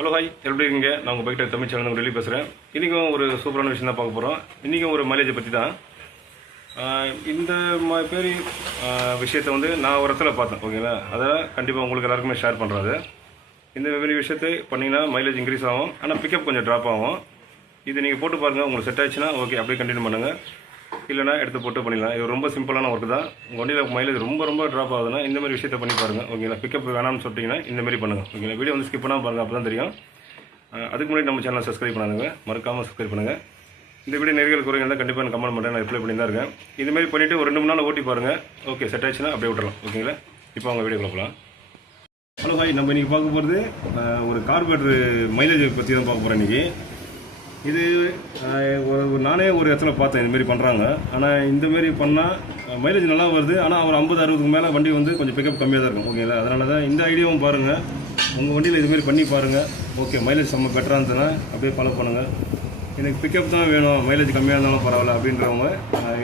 Hello hi, எப்படி இருக்கீங்க? நான் உங்கள் பைக் தமிழ் சேனல் டெல்லி பேசுகிறேன். இன்றைக்கும் ஒரு சூப்பரான விஷயம் தான் பார்க்க போகிறோம். இன்றைக்கும் ஒரு மைலேஜை பற்றி தான். இந்த மாதிரி விஷயத்தை வந்து நான் ஒரு இடத்துல பார்த்தேன். ஓகேங்களா? அதை கண்டிப்பாக உங்களுக்கு எல்லாருக்குமே ஷேர் பண்ணுறது. இந்த மாதிரி விஷயத்தை பண்ணிங்கன்னா மைலேஜ் இன்க்ரீஸ் ஆகும், ஆனால் பிக்கப் கொஞ்சம் ட்ராப் ஆகும். இது நீங்கள் போட்டு பாருங்கள், உங்களுக்கு செட் ஆச்சுன்னா ஓகே, அப்படியே கண்டினியூ பண்ணுங்கள். இல்லைனா எடுத்து போட்டு பண்ணிடலாம். இது ரொம்ப சிம்பிளான ஒர்க்கு தான். உங்கள் வண்டியில் மைலேஜ் ரொம்ப ட்ராப் ஆகுதுன்னா இந்த மாதிரி விஷயத்தை பண்ணி பாருங்கள். ஓகேங்களா? பிக்கப் வேணாம்னு சொல்லிட்டீங்கன்னா இந்த மாதிரி பண்ணுங்கள். ஓகேங்களா? வீடியோ வந்து ஸ்கிப் பண்ணாமல் பாருங்கள், அப்போ தான் தெரியும். அதுக்கு முன்னாடி நம்ம சேனலை சப்ஸ்கிரைப் பண்ணாதுங்க, மறக்காமல் சப்ஸ்கிரைப் பண்ணுங்கள். இந்த வீடியோ நிறைய குறைகள் தான் கண்டிப்பாக கமெண்ட் பண்ணுறேன், நான் ரிப்ளை பண்ணி தான் இருக்கேன். இதுமாரி பண்ணிவிட்டு ஒரு 2-3 நாள் ஓட்டி பாருங்கள். ஓகே, செட் ஆச்சுன்னா அப்படியே விட்டுறலாம். ஓகேங்களா? இப்போ அவங்க வீடியோ போகலாம். ஹலோ ஹாய், நம்ம இன்றைக்கி பார்க்க போகிறது ஒரு கார்பரேட்டர் மைலேஜை பற்றி தான் பார்க்க போகிறேன் இன்றைக்கி. இது நானே ஒரு இடத்துல பார்த்தேன், இதுமாரி பண்ணுறாங்க. ஆனால் இந்தமாரி பண்ணால் மைலேஜ் நல்லா வருது, ஆனால் ஒரு 50-60க்கு மேலே வண்டி வந்து கொஞ்சம் பிக்கப் கம்மியாக தான் இருக்கும். ஓகேங்களா? அதனால தான் இந்த ஐடியாவும் பாருங்கள், உங்கள் வண்டியில் இதுமாரி பண்ணி பாருங்கள். ஓகே, மைலேஜ் செம்ம பெட்டராக இருந்ததுன்னா அப்படியே ஃபாலோ பண்ணுங்கள். எனக்கு பிக்கப் தான் வேணும், மைலேஜ் கம்மியாக இருந்தாலும் பரவாயில்ல அப்படின்றவங்க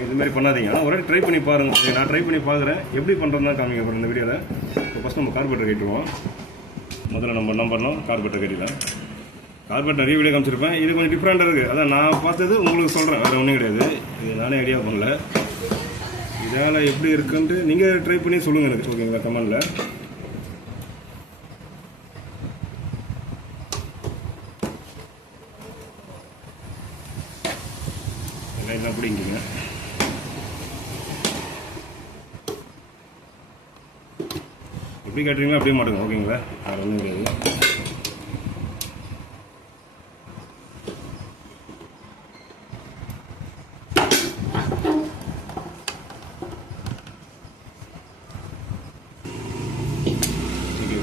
இதுமாரி பண்ணாதீங்க. ஆனால் ஒரே ட்ரை பண்ணி பாருங்கள். ஓகே, நான் ட்ரை பண்ணி பார்க்குறேன், எப்படி பண்ணுறதுனா காமிக்க போகிறேன் இந்த வீடியோவில். இப்போ ஃபஸ்ட் நம்ம கார்பரேட்டர் கட்டிடுவோம். முதல்ல நம்ம என்ன பண்ணோம், கார்பரேட்டர் கட்டிடலாம். கார்பரேட் நிறைய வீடியோ காமிச்சிருப்பேன், இது கொஞ்சம் டிஃப்ரெண்ட்டாக இருக்குது. அதான் நான் பார்த்தது உங்களுக்கு சொல்கிறேன், வேறு ஒன்றும் கிடையாது. இது நானே ஐடியா பண்ணல. இதால் எப்படி இருக்குன்ட்டு நீங்கள் ட்ரை பண்ணி சொல்லுங்கள் எனக்கு. ஓகேங்களா? கமெண்டில். எல்லாம் பிடிங்கிங்க. எப்படி காட்டுறீங்களோ அப்படியே மாட்டுங்க. ஓகேங்களா? வேறு ஒன்றும் கிடையாது.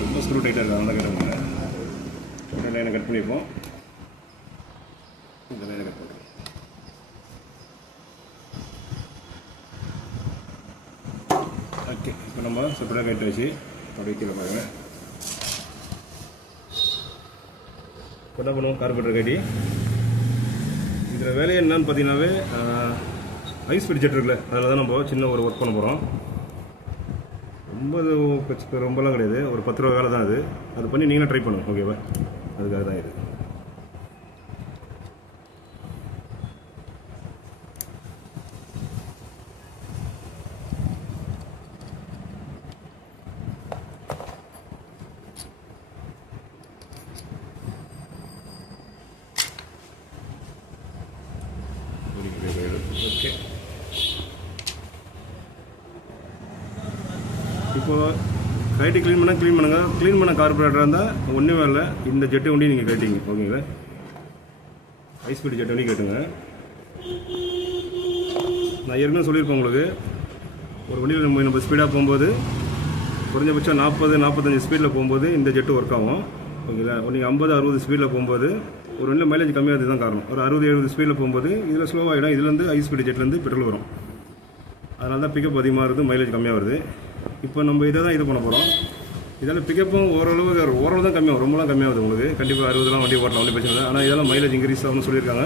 ரொம்ப ஸ்க்ரூ டைட்டாக இருக்குது, அதனால கேட்டுங்க. இந்த லைனை கட் பண்ணிப்போம். இந்த லைனை கட் பண்ணுறோம். ஓகே, இப்போ நம்ம செப்பரேட்டாக கட்டி வச்சு அப்படியே கீழே பாருங்க. இப்போ என்ன பண்ணுவோம், கார்பரேட்டர் கட்டி இதில் வேலையை என்னன்னு பார்த்தீங்கன்னாவே ஐஸ் பிடிச்சிட்டு இருக்குல்ல, அதில் தான் நம்ம சின்ன ஒரு ஒர்க் பண்ண போகிறோம். ரொம்பலாம் கிடையாது, ஒரு 10 ரூபா வேலை தான் அது. அது பண்ணி நீங்களும் ட்ரை பண்ணுங்க. ஓகேவா? அதுக்காக தான் இது. ஓகே, இப்போது கைட்டு க்ளீன் பண்ணுங்கள். க்ளீன் பண்ண கார்பரேட்டராக இருந்தால் ஒன்றுமே இல்லை, இந்த ஜெட்டு வண்டி நீங்கள் கேட்டீங்க. ஓகேங்களா? ஹை ஸ்பீடு ஜெட்டு வண்டி கேட்டுங்க. நான் ஏற்கனவே சொல்லியிருப்பேன் உங்களுக்கு, ஒரு வண்டியில் நம்ம ஸ்பீடாக போகும்போது குறைஞ்சபட்சம் 40-45 ஸ்பீடில் போகும்போது இந்த ஜெட்டு ஒர்க் ஆகும். ஓகேங்களா? நீங்கள் 50-60 ஸ்பீடில் போகும்போது ஒரு வண்டியில் மைலேஜ் கம்மியாக தான் காரணம். ஒரு 60-70 ஸ்பீடில் போகும்போது இதில் ஸ்லோவாகிடும். இதுலேருந்து ஹை ஸ்பீடு ஜெட்லேருந்து பெட்ரோல் வரும். அதனால தான் பிக்கப் அதிகமாக வருது, மைலேஜ் கம்மியாக வருது. இப்போ நம்ம இதை தான் இது பண்ண போகிறோம். இதெல்லாம் பிக்கப்பும் ஓரளவு தான் கம்மியாகும், ரொம்பலாம் கம்மியாகுது. உங்களுக்கு கண்டிப்பாக 60 வண்டி ஓட்டலாம், ஒன்றும் பிரச்சனை இல்லை. ஆனால் இதெல்லாம் மைலேஜ் இன்க்ரீஸ் ஆகும்னு சொல்லியிருக்காங்க.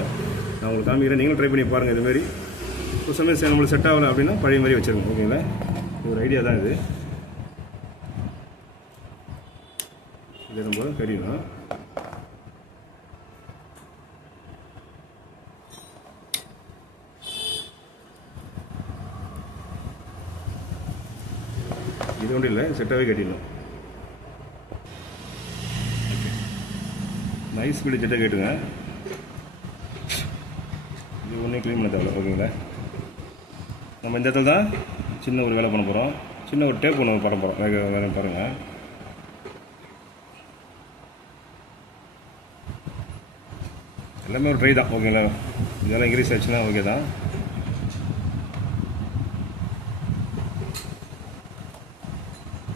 நான் உங்களுக்கு காமிக்கிறேன், நீங்களும் ட்ரை பண்ணி பாருங்கள். இதுமாரி ஒரு சமயம் நம்மளுக்கு செட் ஆகலை அப்படின்னா பழைய மாதிரி வச்சுருங்க. ஓகேங்களா? ஒரு ஐடியா தான் இது. இதை நம்ம கறியணும். இது ஒன்றும் இல்லை, செட்டாகவே கட்டிடணும். நைஸ் ஸ்பீடு ஜெட்டை கேட்டுங்க. இது ஒன்றும் க்ளீன் பண்ண தேவை. ஓகேங்களா? நம்ம இந்த இடத்துல தான் சின்ன ஒரு வேலை பண்ண போகிறோம். சின்ன ஒரு டேப் ஒன்று பண்ண போகிறோம். வேலை பாருங்கள். எல்லாமே ஒரு ட்ரை தான். ஓகேங்களா? இதெல்லாம் இன்க்ரீஸ் ஆச்சுன்னா ஓகே தான்.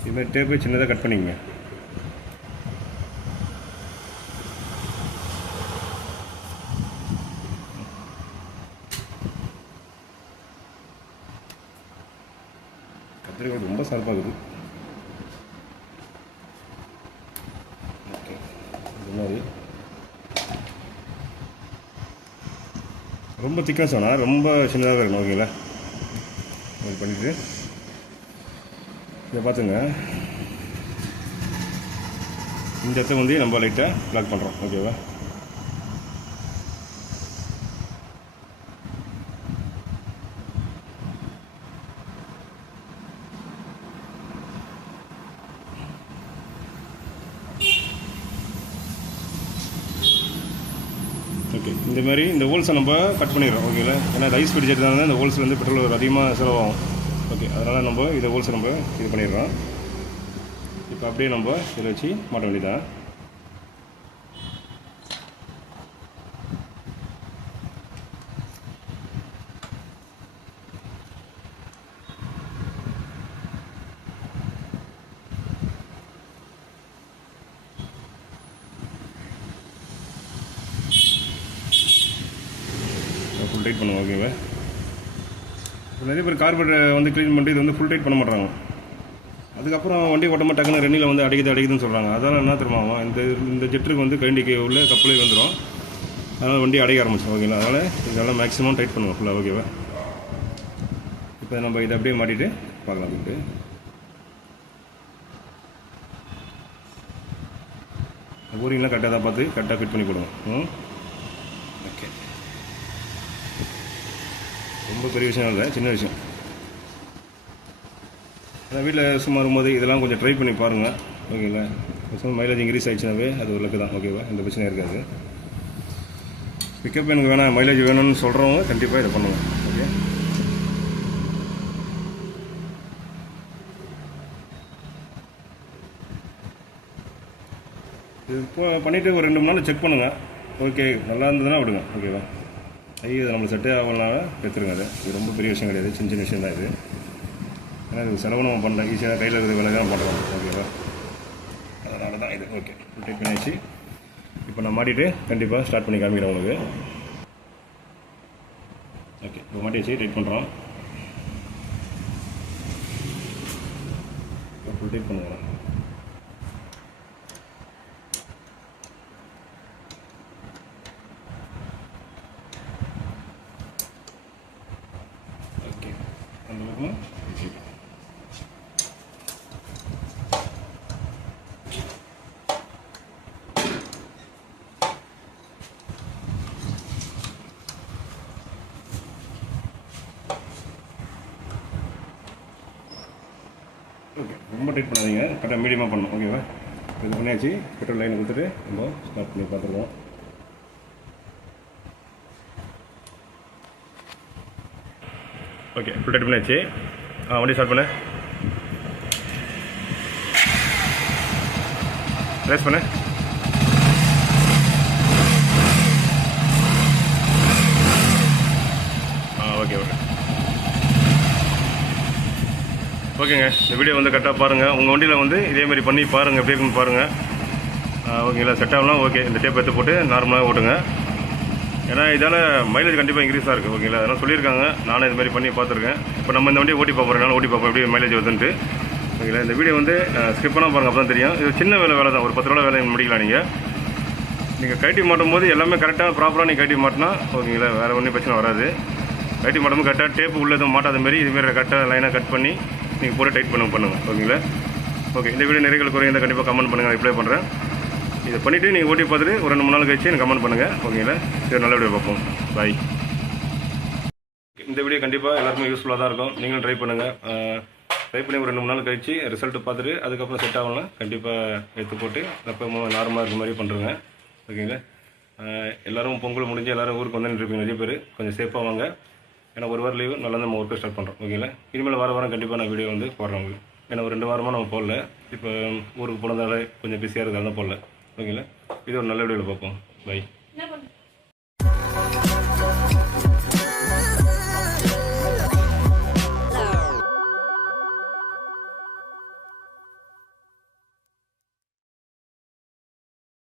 இதுமாதிரி டேப்பை சின்னதாக கட் பண்ணிக்கங்க. கத்திரிக்கோள் ரொம்ப ஷார்ப்பாகுது. ஓகே, இது மாதிரி ரொம்ப திக்னஸ் வேணாம், ரொம்ப சின்னதாக இருக்கணும். ஓகேங்களா? இது பண்ணிவிட்டு இதை பார்த்துங்க. இந்த இடத்த வந்து நம்ம லைட்டாக லாக் பண்ணுறோம். ஓகேவா? ஓகே, இந்த மாதிரி இந்த ஹோல்ஸை நம்ம கட் பண்ணிடுறோம். ஓகேங்களா? ஏன்னா ஹை ஸ்பீட் ஜெட் தான் இந்த ஹோல்ஸில் வந்து பெட்ரோல் அதிகமாக செலவாகும். ஓகே, அதனால் நம்ம இதை ஹோல்ஸை நம்ம இது பண்ணிடுறோம். இப்போ அப்படியே நம்ம இதில் வச்சு மாட்ட வேண்டியதான். ஃபுல் டைட் பண்ணுவோம். ஓகேவா? நிறைய பேர் கார்பரேட்டர் வந்து க்ளீன் பண்ணிட்டு இது வந்து ஃபுல் டைட் பண்ண மாட்டாங்க. அதுக்கப்புறம் வண்டி ஓட்டமாக டக்குன்னு ரெண்டில் வந்து அடிக்குதுன்னு சொல்கிறாங்க. அதனால் என்ன தெரியுமா, இந்த ஜெட்டுக்கு வந்து கண்டிக்கு உள்ள கப்பலே வந்துடும். அதனால் வண்டி அடைக்க ஆரம்பிச்சோம். ஓகேங்களா? அதனால் இதெல்லாம் மேக்ஸிமம் டைட் பண்ணுவோம் ஃபுல்லாக. ஓகேவா? இப்போ நம்ம இதை அப்படியே மாட்டிட்டு பார்க்கலாம். அப்படின்ட்டு ஊரிங்கெலாம் கரெக்டாக தான் பார்த்து கரெக்டாக ஃபிட் பண்ணி போடுவோம். ஓகே, ரொம்ப பெரிய விஷயம் இல்லை, சின்ன விஷயம். அதான் வீட்டில் சும்மா இருக்கும்போது இதெல்லாம் கொஞ்சம் ட்ரை பண்ணி பாருங்கள். ஓகேங்களா? சும்மா மைலேஜ் இன்க்ரீஸ் ஆகிடுச்சுனாவே அது ஒரு லக்கு தான். ஓகேவா? எந்த பிரச்சனையும் இருக்காது. பிக்கப் எனக்கு வேணாம், மைலேஜ் வேணும்னு சொல்கிறவங்க கண்டிப்பாக இதை பண்ணுங்கள். ஓகே, இது இப்போ பண்ணிவிட்டு ஒரு 2 மணி நேரம் செக் பண்ணுங்கள். ஓகே, நல்லா இருந்ததுன்னா விடுங்க. ஓகேவா? ஐயோ, இது நம்மளுக்கு செட்டே ஆகலனால எடுத்துருங்க. இது ரொம்ப பெரிய விஷயம் கிடையாது, சின்ன சின்ன விஷயம் தான் இது. ஏன்னா இது செலவு நம்ம பண்ணுறேன், ஈஸியாக கையில் இருக்கிற வேலை தான் பண்ணுறோம். ஓகேவா? அதனால தான் இது. ஓகே, டைட் பண்ணியாச்சு. இப்போ நான் மாட்டிட்டு கண்டிப்பாக ஸ்டார்ட் பண்ணி காமிக்கிறேன் உங்களுக்கு. ஓகே, இப்போ மாட்டியாச்சு, டைட் பண்ணுறோம். ஃபுல் டைட் பண்ணுவோம். ஓகே, அந்த பக்கமும் ஓகே, ரொம்ப டைட் பண்ணாதீங்க, கரெக்டாக மீடியமாக பண்ணணும். ஓகேவா? இது பண்ணியாச்சு. பெட்ரோல் லைனை கொடுத்துட்டு நம்ம ஸ்டார்ட் பண்ணி பார்த்துருவோம். ஓகே, ஃபுல் டைட் பண்ணியாச்சு. வண்டி ஸ்டார்ட் பண்ணு, ரேஸ் பண்ணு. ஓகே ஓகே ஓகேங்க. இந்த வீடியோ வந்து கரெக்டாக பாருங்கள். உங்கள் வண்டியில் வந்து இதேமாதிரி பண்ணி பாருங்கள், எப்படி இருக்குன்னு பாருங்கள். ஓகேங்களா? செட் ஆகலாம். ஓகே, இந்த டேப் எடுத்து போட்டு நார்மலாக ஓட்டுங்க. ஏன்னா இதால் மைலேஜ் கண்டிப்பாக இன்க்ரீஸாக இருக்குது. ஓகேங்களா? அதெல்லாம் சொல்லியிருக்காங்க, நானும் இது மாதிரி பண்ணி பார்த்துருக்கேன். இப்போ நம்ம இந்த வண்டியை ஓட்டி பார்ப்போம், ஓட்டி பார்ப்போம் எப்படி மைலேஜ் வருதுன்ட்டு. ஓகேங்களா? இந்த வீடியோ வந்து ஸ்கிப் பண்ணால் பாருங்கள், அப்போ தான் தெரியும். இது சின்ன வேலை தான், ஒரு 10 ரூபா வேலை முடிக்கலாம். நீங்கள் கைட்டி மாட்டும் போது எல்லாமே கரெக்டாக ப்ராப்பராக நீங்கள் கைட்டி மாட்டினா ஓகேங்களா, வேறு ஒன்றும் பிரச்சனை வராது. கைட்டி மாட்டும் கரெக்டாக டேப்பு உள்ளதும் மாட்டாத மாரி இதுமாரி கரெக்டாக லைனாக கட் பண்ணி நீங்கள் போட்டு டைட் பண்ணுங்கள். ஓகேங்களா? ஓகே, இந்த வீடியோ நிறைய குறைந்த கண்டிப்பாக கமெண்ட் பண்ணுங்கள், ரிப்ளை பண்ணுறேன். இதை பண்ணிவிட்டு நீங்கள் ஓட்டி பார்த்துட்டு ஒரு 2 3 நாள் கழிச்சு எனக்கு கமெண்ட் பண்ணுங்கள். ஓகேங்களா? சரி, நல்ல வீடியோ பார்ப்போம். பாய். இந்த வீடியோ கண்டிப்பாக எல்லாருக்குமே யூஸ்ஃபுல்லாக தான் இருக்கும். நீங்களும் ட்ரை பண்ணுங்கள். ட்ரை பண்ணி ஒரு 2 3 நாள் கழிச்சு ரிசல்ட்டு பார்த்துட்டு அதுக்கப்புறம் செட் ஆகலாம் கண்டிப்பாக எடுத்து போட்டு அப்போ நார்மலாக இருக்கிற மாதிரி பண்ணுறேங்க. ஓகேங்களா? எல்லோரும் பொங்கல் முடிஞ்சு எல்லோரும் ஊருக்கு வந்து இருப்பீங்க நிறைய பேர். கொஞ்சம் சேஃபாக வாங்க. ஏன்னா ஒரு வாரம் லீவு நல்லா நம்ம ஒர்க்கை ஸ்டார்ட் பண்ணுறோம். ஓகேங்களா? இனிமேல் வாரம் கண்டிப்பாக நான் வீடியோ வந்து போடுறேன் உங்களுக்கு. ஏன்னா ஒரு 2 வாரமாக நம்ம போடல. இப்போ ஊருக்கு போனதால கொஞ்சம் பிஸியாக இருக்கிறதால தான் போடல. ஓகேங்களா? இது ஒரு நல்ல வீடியோவில் பார்ப்போம். பை.